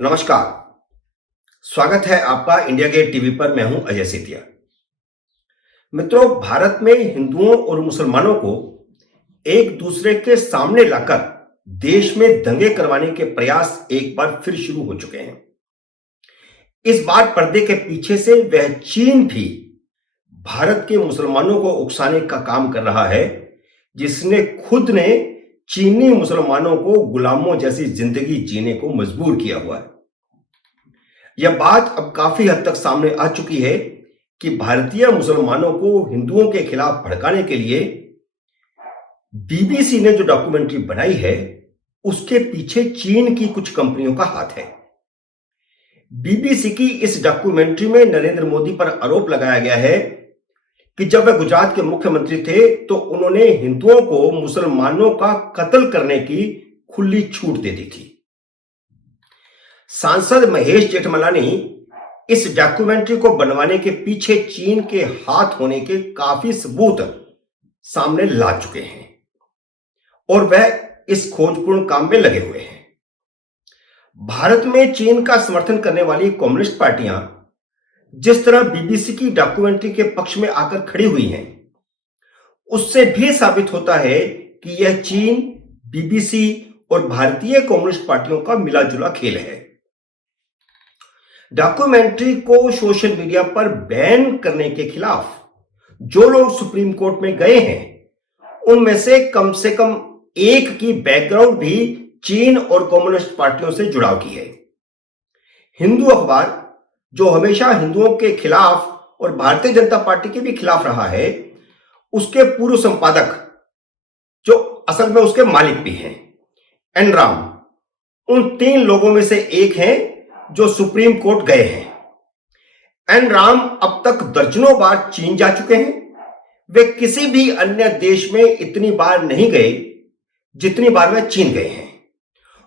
नमस्कार। स्वागत है आपका इंडिया गेट टीवी पर। मैं हूं अजय सेतिया। मित्रों, भारत में हिंदुओं और मुसलमानों को एक दूसरे के सामने लाकर देश में दंगे करवाने के प्रयास एक बार फिर शुरू हो चुके हैं। इस बार पर्दे के पीछे से वह चीन भी भारत के मुसलमानों को उकसाने का काम कर रहा है, जिसने खुद ने चीनी मुसलमानों को गुलामों जैसी जिंदगी जीने को मजबूर किया हुआ है। यह बात अब काफी हद तक सामने आ चुकी है कि भारतीय मुसलमानों को हिंदुओं के खिलाफ भड़काने के लिए बीबीसी ने जो डॉक्यूमेंट्री बनाई है, उसके पीछे चीन की कुछ कंपनियों का हाथ है। बीबीसी की इस डॉक्यूमेंट्री में नरेंद्र मोदी पर आरोप लगाया गया है कि जब वह गुजरात के मुख्यमंत्री थे तो उन्होंने हिंदुओं को मुसलमानों का कत्ल करने की खुली छूट दे दी थी। सांसद महेश जेठमलानी इस डॉक्यूमेंट्री को बनवाने के पीछे चीन के हाथ होने के काफी सबूत सामने ला चुके हैं और वह इस खोजपूर्ण काम में लगे हुए हैं। भारत में चीन का समर्थन करने वाली कम्युनिस्ट पार्टियां जिस तरह बीबीसी की डॉक्यूमेंट्री के पक्ष में आकर खड़ी हुई हैं, उससे भी साबित होता है कि यह चीन, बीबीसी और भारतीय कम्युनिस्ट पार्टियों का मिला जुला खेल है। डॉक्यूमेंट्री को सोशल मीडिया पर बैन करने के खिलाफ जो लोग सुप्रीम कोर्ट में गए हैं, उनमें से कम एक की बैकग्राउंड भी चीन और कम्युनिस्ट पार्टियों से जुड़ाव की है। हिंदू अखबार, जो हमेशा हिंदुओं के खिलाफ और भारतीय जनता पार्टी के भी खिलाफ रहा है, उसके पूर्व संपादक, जो असल में उसके मालिक भी हैं, एन राम, उन 3 लोगों में से एक हैं जो सुप्रीम कोर्ट गए हैं। एन राम अब तक दर्जनों बार चीन जा चुके हैं। वे किसी भी अन्य देश में इतनी बार नहीं गए जितनी बार वे चीन गए हैं,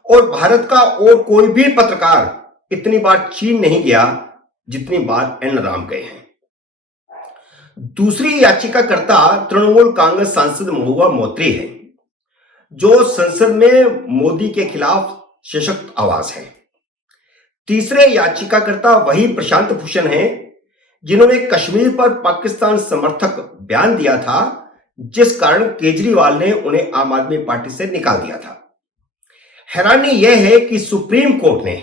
और भारत का और कोई भी पत्रकार इतनी बार चीन नहीं गया जितनी बार एन राम गए हैं। दूसरी याचिकाकर्ता तृणमूल कांग्रेस सांसद महुआ मोइत्री है, जो संसद में मोदी के खिलाफ सशक्त आवाज है। तीसरे याचिकाकर्ता वही प्रशांत भूषण हैं, जिन्होंने कश्मीर पर पाकिस्तान समर्थक बयान दिया था, जिस कारण केजरीवाल ने उन्हें आम आदमी पार्टी से निकाल दिया था। हैरानी यह है कि सुप्रीम कोर्ट ने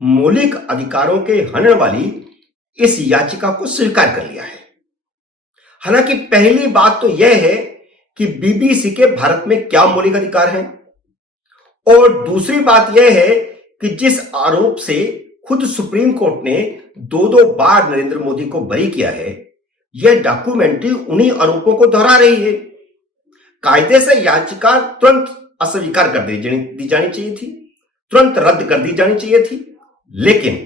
मौलिक अधिकारों के हनन वाली इस याचिका को स्वीकार कर लिया है। हालांकि पहली बात तो यह है कि बीबीसी के भारत में क्या मौलिक अधिकार हैं, और दूसरी बात यह है कि जिस आरोप से खुद सुप्रीम कोर्ट ने 2 बार नरेंद्र मोदी को बरी किया है, यह डॉक्यूमेंट्री उन्हीं आरोपों को दोहरा रही है। कायदे से याचिका तुरंत अस्वीकार कर दी जानी चाहिए थी, तुरंत रद्द कर दी जानी चाहिए थी, लेकिन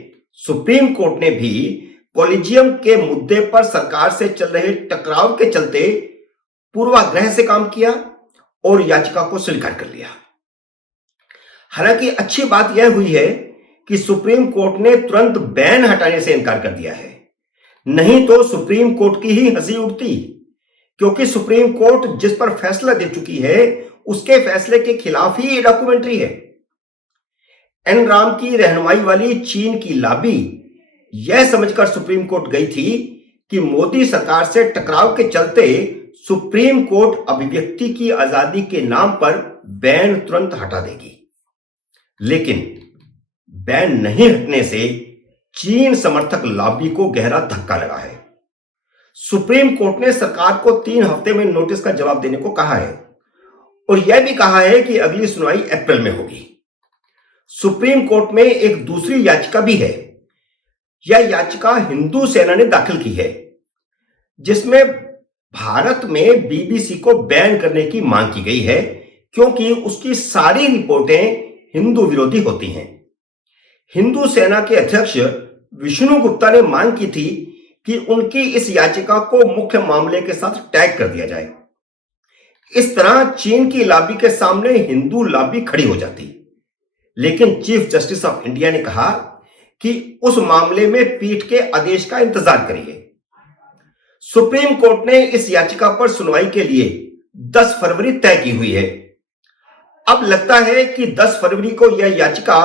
सुप्रीम कोर्ट ने भी कॉलेजियम के मुद्दे पर सरकार से चल रहे टकराव के चलते पूर्वाग्रह से काम किया और याचिका को स्वीकार कर लिया। हालांकि अच्छी बात यह हुई है कि सुप्रीम कोर्ट ने तुरंत बैन हटाने से इनकार कर दिया है, नहीं तो सुप्रीम कोर्ट की ही हंसी उड़ती, क्योंकि सुप्रीम कोर्ट जिस पर फैसला दे चुकी है उसके फैसले के खिलाफ ही ये डॉक्यूमेंट्री है। एन राम की रहनुमाई वाली चीन की लॉबी यह समझकर सुप्रीम कोर्ट गई थी कि मोदी सरकार से टकराव के चलते सुप्रीम कोर्ट अभिव्यक्ति की आजादी के नाम पर बैन तुरंत हटा देगी, लेकिन बैन नहीं हटने से चीन समर्थक लॉबी को गहरा धक्का लगा है। सुप्रीम कोर्ट ने सरकार को 3 हफ्ते में नोटिस का जवाब देने को कहा है और यह भी कहा है कि अगली सुनवाई अप्रैल में होगी। सुप्रीम कोर्ट में एक दूसरी याचिका भी है। यह याचिका हिंदू सेना ने दाखिल की है, जिसमें भारत में बीबीसी को बैन करने की मांग की गई है, क्योंकि उसकी सारी रिपोर्टें हिंदू विरोधी होती हैं। हिंदू सेना के अध्यक्ष विष्णु गुप्ता ने मांग की थी कि उनकी इस याचिका को मुख्य मामले के साथ टैग कर दिया जाए। इस तरह चीन की लॉबी के सामने हिंदू लॉबी खड़ी हो जाती, लेकिन चीफ जस्टिस ऑफ इंडिया ने कहा कि उस मामले में पीठ के आदेश का इंतजार करिए। सुप्रीम कोर्ट ने इस याचिका पर सुनवाई के लिए 10 फरवरी तय की हुई है। अब लगता है कि 10 फरवरी को यह याचिका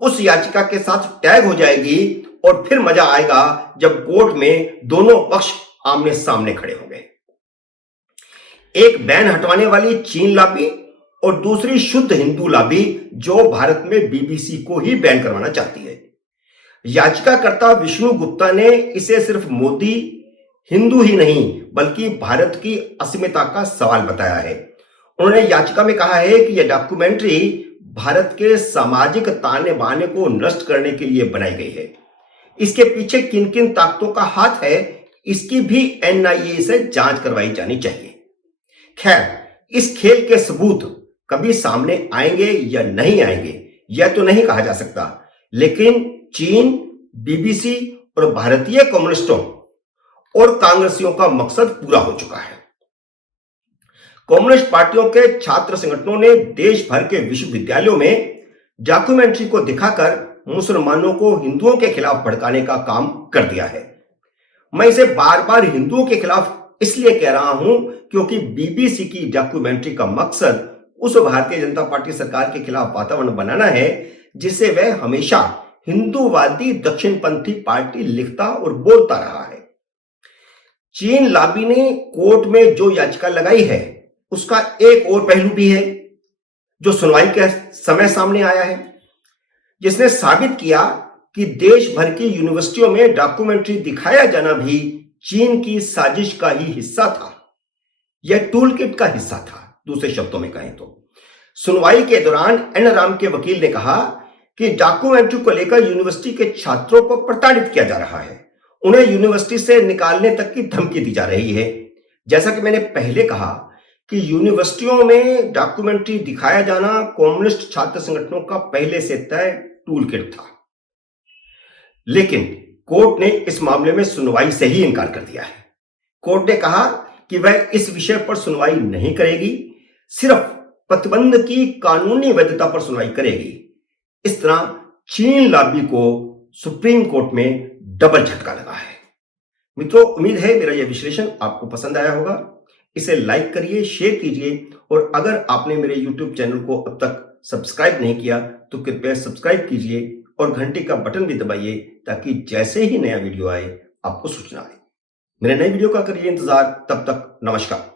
उस याचिका के साथ टैग हो जाएगी और फिर मजा आएगा जब कोर्ट में दोनों पक्ष आमने सामने खड़े होंगे। एक बैन हटवाने वाली चीन लॉबी और दूसरी शुद्ध हिंदू लॉबी जो भारत में बीबीसी को ही बैन करवाना चाहती है। याचिकाकर्ता विष्णु गुप्ता ने इसे सिर्फ मोदी हिंदू ही नहीं बल्कि भारत की अस्मिता का सवाल बताया है। उन्होंने याचिका में कहा है कि यह डॉक्यूमेंट्री भारत के सामाजिक ताने बाने को नष्ट करने के लिए बनाई गई है। इसके पीछे किन किन ताकतों का हाथ है, इसकी भी एनआईए से जांच करवाई जानी चाहिए। खैर, इस खेल के सबूत कभी सामने आएंगे या नहीं आएंगे यह तो नहीं कहा जा सकता, लेकिन चीन, बीबीसी और भारतीय कम्युनिस्टों और कांग्रेसियों का मकसद पूरा हो चुका है। कम्युनिस्ट पार्टियों के छात्र संगठनों ने देश भर के विश्वविद्यालयों में डॉक्यूमेंट्री को दिखाकर मुसलमानों को हिंदुओं के खिलाफ भड़काने का काम कर दिया है। मैं इसे बार बार हिंदुओं के खिलाफ इसलिए कह रहा हूं क्योंकि बीबीसी की डॉक्यूमेंट्री का मकसद उस भारतीय जनता पार्टी सरकार के खिलाफ वातावरण बनाना है जिसे वह हमेशा हिंदूवादी दक्षिणपंथी पार्टी लिखता और बोलता रहा है। चीन लॉबी ने कोर्ट में जो याचिका लगाई है उसका एक और पहलू भी है जो सुनवाई के समय सामने आया है, जिसने साबित किया कि देश भर की यूनिवर्सिटियों में डॉक्यूमेंट्री दिखाया जाना भी चीन की साजिश का ही हिस्सा था। यह टूल किट का हिस्सा था। दूसरे शब्दों में कहें तो सुनवाई के दौरान एन राम के वकील ने कहा कि डॉक्यूमेंट्री को लेकर यूनिवर्सिटी के छात्रों को प्रताड़ित किया जा रहा है, उन्हें यूनिवर्सिटी से निकालने तक की धमकी दी जा रही है। जैसा कि मैंने पहले कहा कि यूनिवर्सिटियों में डॉक्यूमेंट्री दिखाया जाना कम्युनिस्ट छात्र संगठनों का पहले से तय टूल किट था, लेकिन कोर्ट ने इस मामले में सुनवाई से ही इनकार कर दिया है। कोर्ट ने कहा कि वह इस विषय पर सुनवाई नहीं करेगी, सिर्फ प्रतिबंध की कानूनी वैधता पर सुनवाई करेगी। इस तरह चीन लॉबी को सुप्रीम कोर्ट में डबल झटका लगा है। मित्रों, उम्मीद है मेरा यह विश्लेषण आपको पसंद आया होगा। इसे लाइक करिए, शेयर कीजिए और अगर आपने मेरे YouTube चैनल को अब तक सब्सक्राइब नहीं किया तो कृपया सब्सक्राइब कीजिए और घंटी का बटन भी दबाइए ताकि जैसे ही नया वीडियो आए आपको सूचना आए। मेरे नए वीडियो का करिए इंतजार। तब तक नमस्कार।